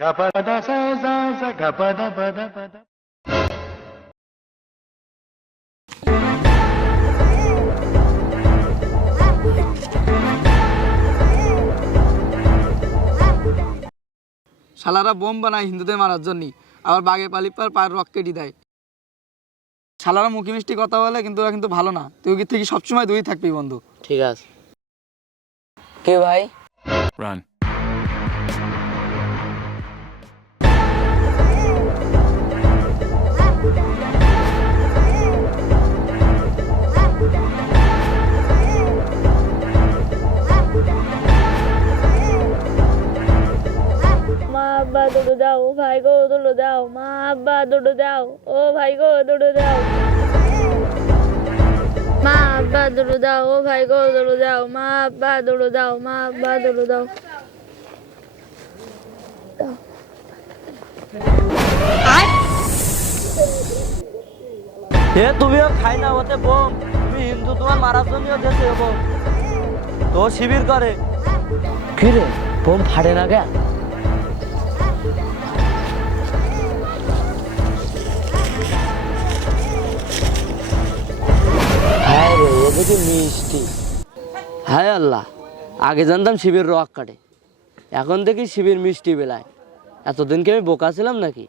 শালারা বোম বানায় হিন্দুদের মারার জন্য, আবার বাঘে পালিপার পায়ের রক কেটে দেয়। শালারা মুখে মিষ্টি কথা বলে, কিন্তু ওরা কিন্তু ভালো না। তুই কি থেকে সবসময় দুই থাকবি বন্ধু। ঠিক আছে। কে ভাই? Run. মা আব্বা দৌড়ে দাও, ভাই গো দৌড়ে দাও, মা আব্বা দৌড়ে দাও, ও ভাই গো দৌড়ে দাও। মা আব্বা দৌড়ে দাও, ও ভাই গো দৌড়ে দাও, মা আব্বা দৌড়ে দাও, মা আব্বা দৌড়ে দাও। হে তুমিও খাই না হতে বোম, তুমি হিন্দু, তোমার মারার জন্য দেশে বোম তো শিবির করে। কি রে বোম ফাটে না কে? হ্যাঁ রে এদিকে মিষ্টি। হায় আল্লাহ, আগে জানতাম শিবির রক কাটে, এখন দেখি শিবির মিষ্টি বেলায়। এতদিন কি আমি বোকা ছিলাম নাকি?